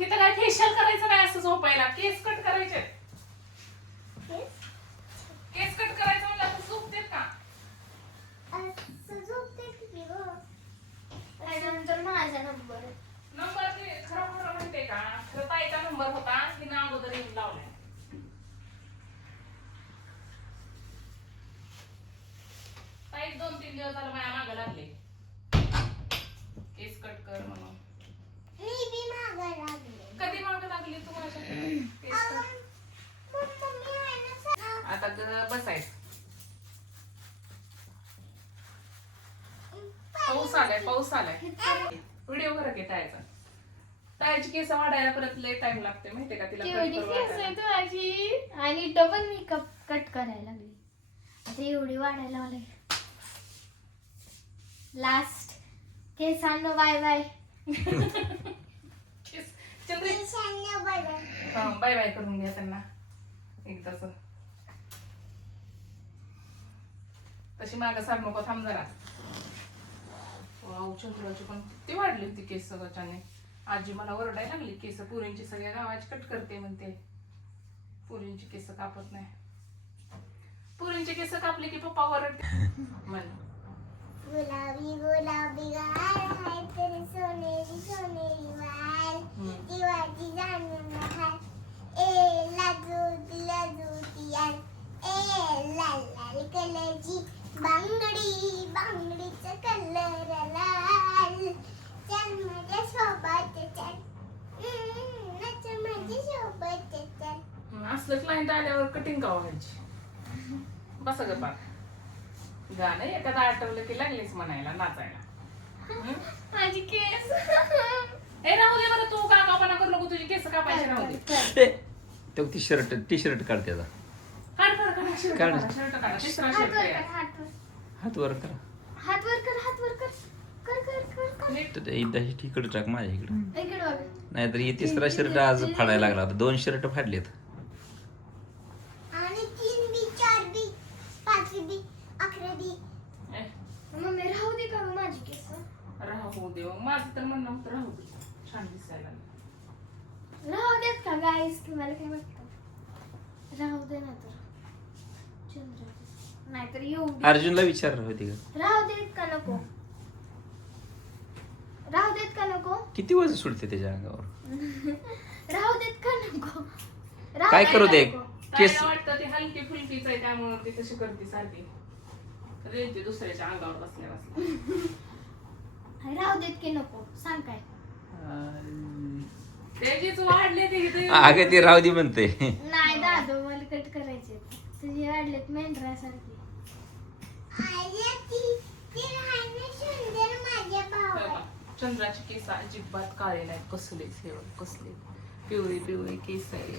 इथं काय फेशियल करायचं नाही, असं झोपायला. केस कट करायचे. केस कट करायचं म्हणलं तर झोपते का? त्याच्यानंतर माझा नंबर नंबर ते खरं खरं म्हणते का? खरं ताईचा नंबर होता, तिने अगोदर येऊन लावलाय. ताई 2-3 दिवस झालं माझ्या मागं लागले. केस कट कर म्हणून. मी बी मागायला लागले. कधी मागं लागली तू माझ्या केस कट? आता बसायचं. पाऊस आलाय. व्हिडिओ करा की ताईचा. ताईची केस वाढायला परत लय टाइम लागते माहितीये का तिला कट केवढी करून केस वाढायला. आहे तुझी आणि डबल मेकअप कट करायला लागली. आता एवढी वाढायला लागली. लास्ट केसांना बाय बाय. बाय बाय करून घ्या त्यांना एकदाच. तशी मागं सार नको, थांब जरा. वाव, चंद्राची पण किती वाढली होती केस सगळ्याने. आजी मला ओरडायला लागली, केस पुरींची सगळ्या गावाची कट करते म्हणते. पुरींची केस कापत नाही. पुरींची केस कापली की पप्पा ओरडते म्हण. गुलाबी गुलाबी गाल है तेरी सोनेरी सोनेरी वाल दिवाची जानून हाल ए लाजूती यार ए लाल लाल कलरची बांगडी बांगडीचा कलर लाल चल माझ्या सोबत चल नच माझ्या सोबत चल. असलं क्लायंट आल्यावर कटिंग का व्हायची. बसा गप्पा. गाणं एखादा आठवलं की लागलीच म्हणायला, नाचायला. माझी केस ए राहू दे बरं, तू काकापणा करू नको, तुझी केस कापायची राहू दे. तो टी शर्ट काढ त्याचा. काढ शर्ट काढ. काढा, शर्ट काढा. तिसरा शर्ट आहे. हात वर करा. हात वर कर कर कर कर कर नीट. एकदा तिकडे टाक माझ्या इकडे. इकडे बघ. नाहीतर हे तिसरा शर्ट आज फाडायला लागला. 2 शर्ट फाडलेत. आणि 3 बी 4 बी 5 बी 11 बी. ए, मम्मी राहू दे का गं माझी केस? राहू दे. माझं तर म्हणणं होतं राहू दे, छान दिसायला. राहू देत का गाईस? तुम्हाला काय वाटतं? राहू दे ना तर चंद्र नाहीतर एवढी अर्जुनला विचार होती का राहू देत का नको? राहू देत का नको? किती वजन सुटते त्याच्या अंगावर. राहू देत का नको? काय देत करू का दे? नको? केस ताईला वाटतं ती हलकी फुलकीच आहे, त्यामुळे ती तशी करते सारखी. रेलते दुसऱ्याच्या अंगावर बसल्या बसल्या. राहू देत की नको? सांग काय? त्याचीच वाढले ते इथे. अगं ते राहू दे म्हणते. नाही दादू, मला कट करायचे. तुझे वाढलेत मेंढरासारखे. चंद्राची केस अजिबात काळे नाहीत, कसले सेवळ कसले पिवळी पिवळी केस आहे.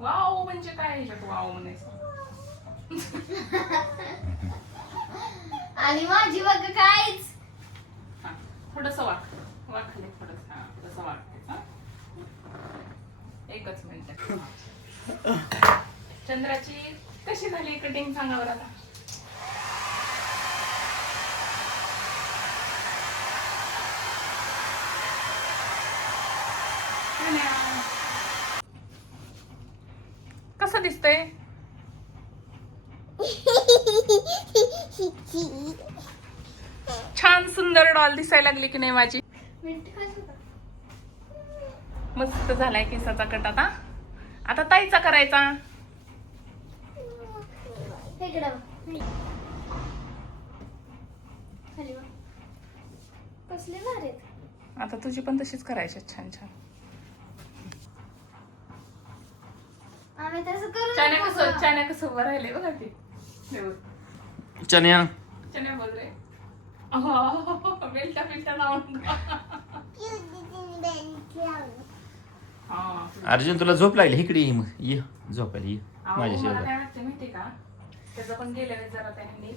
वाव म्हणजे काय ह्याच्यात वाव म्हणायचं. आणि माझी बघ काहीच. हा, थोडस वाकले थोडस. हा, थोडस वाकते. हा, एकच मिनिट. चंद्राची कशी झाली कटिंग सांगा बरं आता. कसं दिसतंय? छान सुंदर डॉल दिसायला लागली की नाही माझी. मस्त झालाय केसाचा कट. आता ताईचा करायचा. इकडं बघ. खाली बघ. कसले भारी आहेत. आता तुझी पण तशीच करायची छान छान. आम्ही तसं करू चाण्या कसं उभं राहिले बघा ते. चन्या चण्या बोल रे. बेल्टा लावून. हा. अर्जुन तुला झोप लागली. इकडे ये मग. ये झोपायला ये माझ्या मला शेवला. काय वाटतं माहितीये का, त्याचं पण गेल्या वेळेस जरा त्यांनी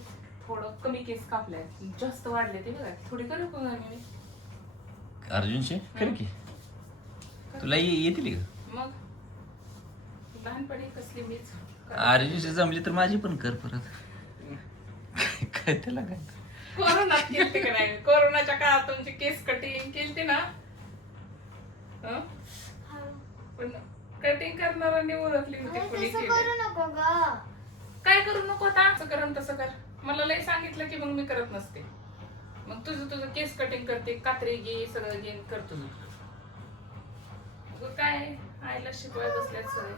थोडं कमी केस कापलाय, जास्त वाढले ते बघा. थोडी करू का मी? अर्जुनचे कर की. तुला येतील का? मग लहानपणी कसली मीच. अर्जुनचे जमली तर माझी पण कर परत. काय त्याला काय. कोरोनात केलते का नाही? कोरोनाच्या काळात कटिंग करणाऱ्यांनी ओळखली होती कुणी तसं केली. करू नको ग. काय करू नको आता असं कर आणि तसं कर. मला लय सांगितलं की मग मी करत नसते. मग तुझं केस कटिंग करते, कात्री घे, सगळं घे कर तुझं. काय आईला शिकवाय बसल्यात सगळे.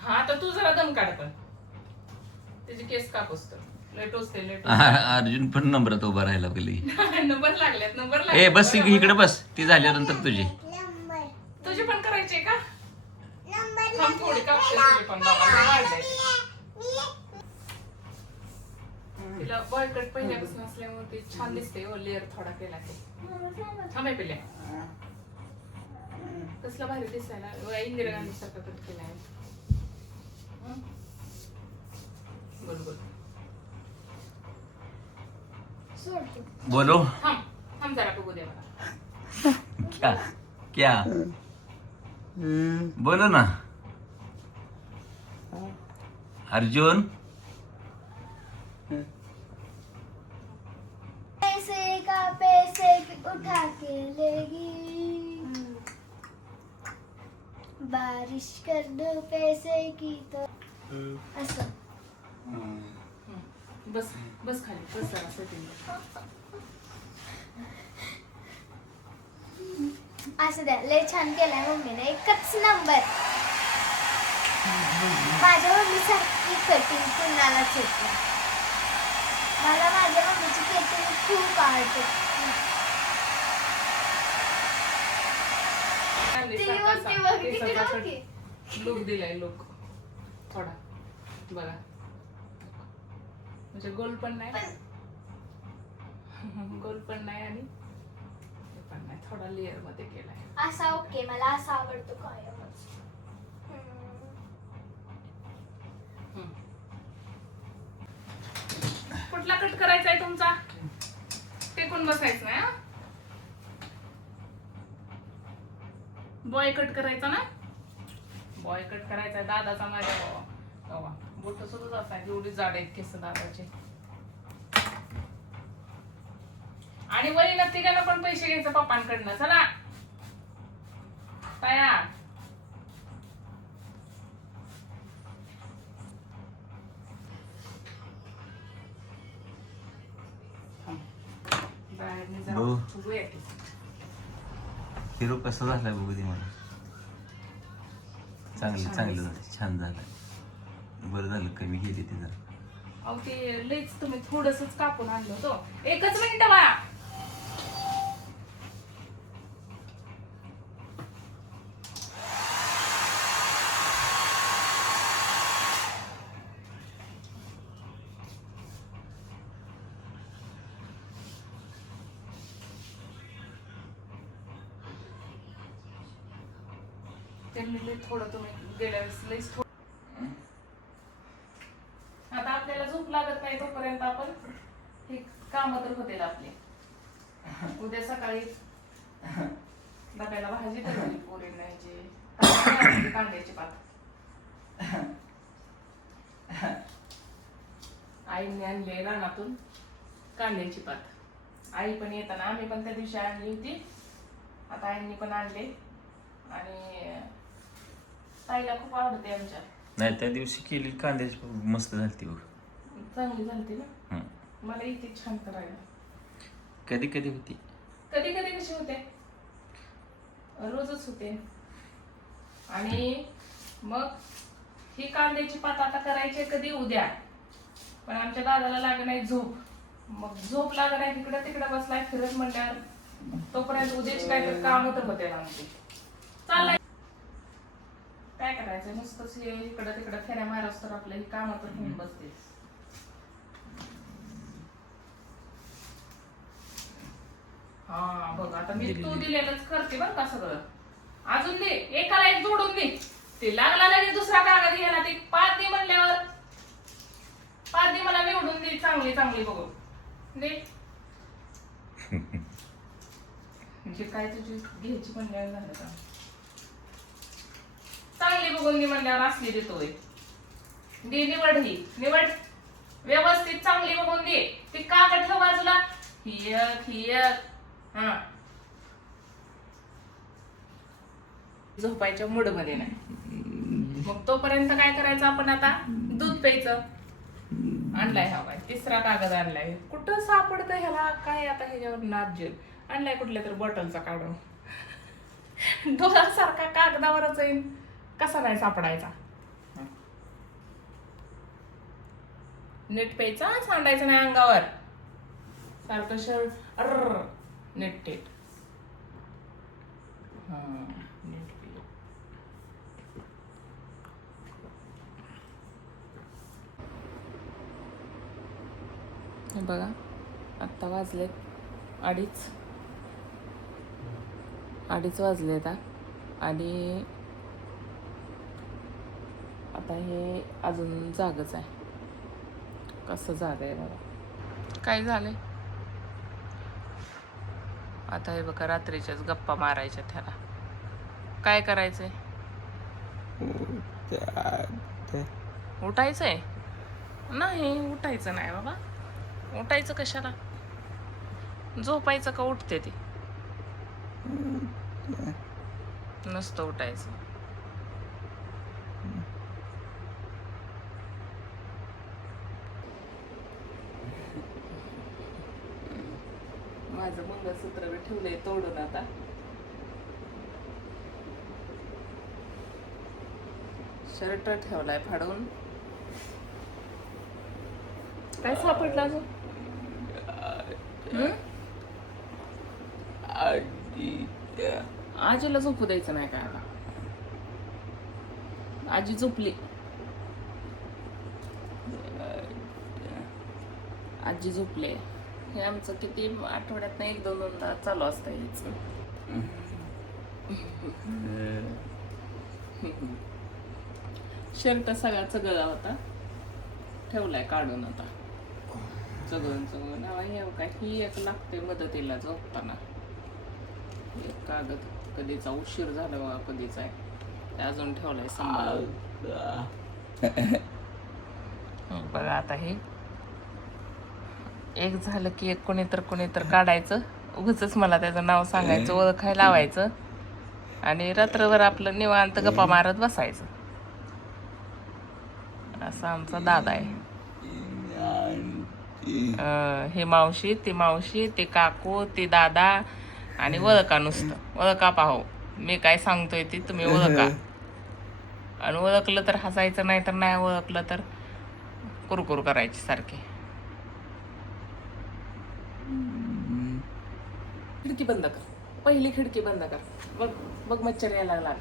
हा आता तू जरा दम काढ पण त्याचे केस कापूस तर लय टोचते लय टोचते. अर्जुन पण नंबरात उभा राहायला गेली. नंबर लागल्यात नंबर ए लागल्यात. बस इकडे बस, ती झाल्यानंतर तुझी. तुझे पण करायचे का? थांब थोडी कापते तुझे पण बाबा वाढलंय. तिला बॉयकट पहिल्यापासून असल्यामुळे ते छान दिसते. लेअर थोडा केला की थांबे पिल्या कसला भारी दिसायला. इंदिरा गांधी सारखा कट केलाय. बोल बोल सोडते. बोलो थांब थांब जरा बघू दे मला. क्या क्या बोलो ना अर्जुन. पैसे का पैसे उठा के लेगी, बारिश कर दो पैसे की तो. असं बस बस खाली बस जरा setting. असं द्या. लय छान केलाय मम्मीने. एकच नंबर. माझ्या मम्मी सारखी कटिंग कुणालाच येत नाही. मला माझ्या मम्मीची कटिंग खूप आवडते. ती मोठी बघ, किती मोठी. लुक दिलाय लुक थोडा बघा म्हणजे गोल पण नाही गोल पण नाही आणि हे पण नाही. थोडा लेअर मध्ये केलाय. असा ओके. मला असा आवडतो कायमच. कुठला कट करायचा आहे तुमचा? टेकून बसायचं नाही हा. बॉय कट करायचा ना. बॉय कट करायचा दादाचा माझ्या बाबा. बोट सुद्धा असायची एवढी जाड आहेत केस दादाचे. आणि वरील तिघांना पण पैसे घ्यायचं पप्पांकडनं. चला तयार. बाहेरने जरा हो. बघूया की. हिरो कसं झालाय बघू दे मला. चांगलं चांगलं झालं, छान झालं. बरं झालं कमी केली ती जरा. अहो ते लईच तुम्ही थोडंसंच कापून आणलं होतं. एकच मिनिट बा. त्यांनी लई थोडं तुम्ही गेल्या वेळेस लईच थोडं. आता आपल्याला झोप लागत नाही तोपर्यंत आपण हे काम तर होतील आपले. उद्या सकाळी डब्याला भाजी बनवली पोरी न्यायची कांद्याची पात. आईने आणली रानातून कांद्याची पात. आई पण येताना आम्ही पण त्या दिवशी आणली होती. आता आईंनी पण आणले आणि ताईला खूप आवडते आमच्या. नाही त्या दिवशी केली कांद्याची मस्त झाली बघ. चांगली झालती ना. मला इथे छान करायला. कधी कधी होती. कधी कधी कशी होते रोजच होते. आणि मग ही कांद्याची पात आता करायची कधी उद्या. पण आमच्या दादाला लाग नाही झोप. मग झोप लाग नाही तिकडं तिकडं बसलाय फिरत म्हणल्यावर तोपर्यंत उद्याची काहीतरी काम तर होते आमची. चाललंय काय करायचं नुसतंच हे इकडं तिकडं फेऱ्या मारस तर आपल्या ही काम तर होऊन बसते. हा बघ आता मी तू दिलेलंच करते बरं का सगळं. अजून दे एकाला एक जोडून दे. ते लागला लगेच दुसरा कागद घ्यायला. ते पाच दे म्हणल्यावर पाच दे मला निवडून दे चांगली चांगली बघू दे. म्हणजे काय तुझी घ्यायची म्हणल्यावर झालं का. चांगली बघून दे म्हणल्यावर असली देतोय. दे निवड ही निवड व्यवस्थित चांगली बघून दे. ते कागद ठेव बाजूला. ही एक हा झोपायच्या मूड मध्ये नाही. मग तोपर्यंत काय करायचं आपण आता दूध प्यायचं. आणलाय हा बाय तिसरा कागद आणलाय. कुठं सापडतं ह्याला काय आता ह्याच्यावर नादजेल आणलाय कुठल्या तर बॉटलचा काढून. डोळ्यासारखा कागदावरच येईल कसा नाही सापडायचा. नीट प्यायचा सांडायचं नाही अंगावर सारखं शर्ट अर्र नीट टेट. हा नीट पिलं. हे बघा आत्ता वाजलेत 2:30 वाजलेत आणि आता हे अजून जागच आहे. कसं जाग आहे बघा. काय झालंय आता हे बघा रात्रीच्याच गप्पा मारायच्या त्याला. काय करायचंय उठायचंय नाही. उठायचं नाही बाबा. उठायचं कशाला. झोपायचं का उठते ती नसतं उठायचं. माझं मंगळसूत्र बी ठेवलंय तोडून आता. शर्ट ठेवलाय फाडून. काय सापडलं अजून. आजीला झोपू द्यायचं नाही काय आता. आजी झोपली. आजी झोपले. हे आमचं किती आठवड्यात नाही 1-2 चालू असतं हेच. शर्ट सगळा चगळा होता ठेवलाय काढून आता. चगळून हे काय ही एक लागते मदतीला झोपताना. एक कागद कधीचा उशीर झाला बघा कधीचा आहे ते अजून ठेवलाय सांभाळून. बघा आता हे एक झालं की एक कोणी तर काढायचं. उगाचच मला त्याचं नाव सांगायचं ओळखायला लावायचं आणि रात्रभर आपलं निवांत गप्पा मारत बसायचं. असा आमचा दादा आहे. हे मावशी ती काकू ती दादा आणि ओळखा. नुसतं ओळखा पाहो. मी काय सांगतोय ती तुम्ही ओळखा. आणि ओळखलं तर हसायचं नाही तर नाही ओळखलं तर कुरकुर करायची सारखे. खिडकी बंद कर. पहिली खिडकी बंद कर. बघ बघ मच्छर यायला लागला.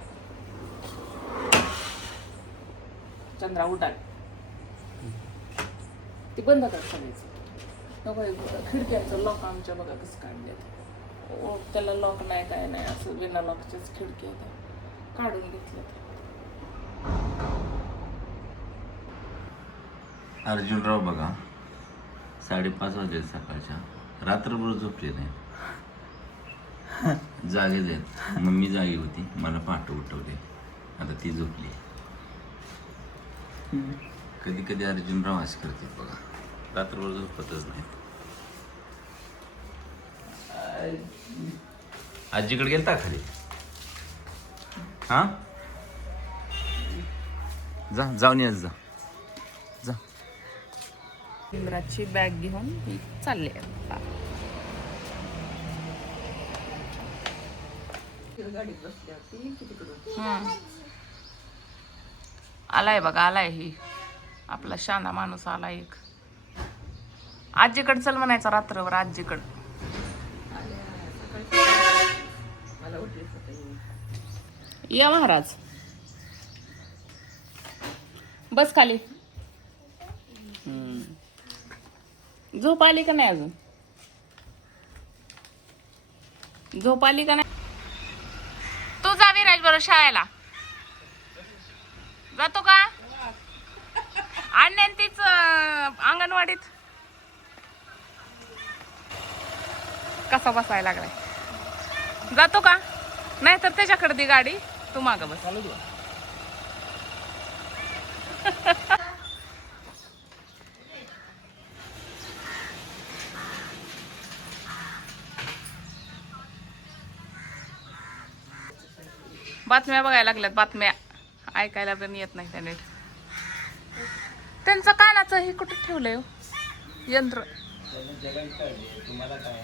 चंद्रा उठाल. ती बंद कर सगळीच. खिडक्यांचं लॉक आमच्या बघा कसं काढले. त्याला लॉक नाही काय नाही असं बिना लॉकच्याच खिडकी आहेत काढून घेतल्या. अर्जुनराव बघा 5:30 वाजले सकाळच्या. रात्रभर झोपले नाही. जागेच आहेत. मम्मी जागी होती मला पहाटे उठवले. आता ती झोपली. कधी कधी अर्जुनराव असं करते बघा. रात्रभर झोपतच नाही. आजीकडे गेलता खाली. हा जाऊन या जा. इंद्राची बॅग घेऊन चालले आता. आलाय बघा आलाय. ही आपला शाना माणूस आला एक. आजीकडे चल म्हणायचा रात्रभर. आजीकडं या महाराज. बस खाली. झोप आली का नाही अजून. झोप आली का नाही. तू जा विराज बरोबर शाळेला. जातो का. आणि तीच अंगणवाडीत कसा बसायला लागलाय. जातो का नाही तर त्याच्याकडे दी गाडी. तू मागं बस. बातम्या बघायला लागल्यात, बातम्या ऐकायला पण येत नाही त्या नीट. त्यांचं कानाचं हे कुठं ठेवलंय हो? यंत्र. तुम्हाला काय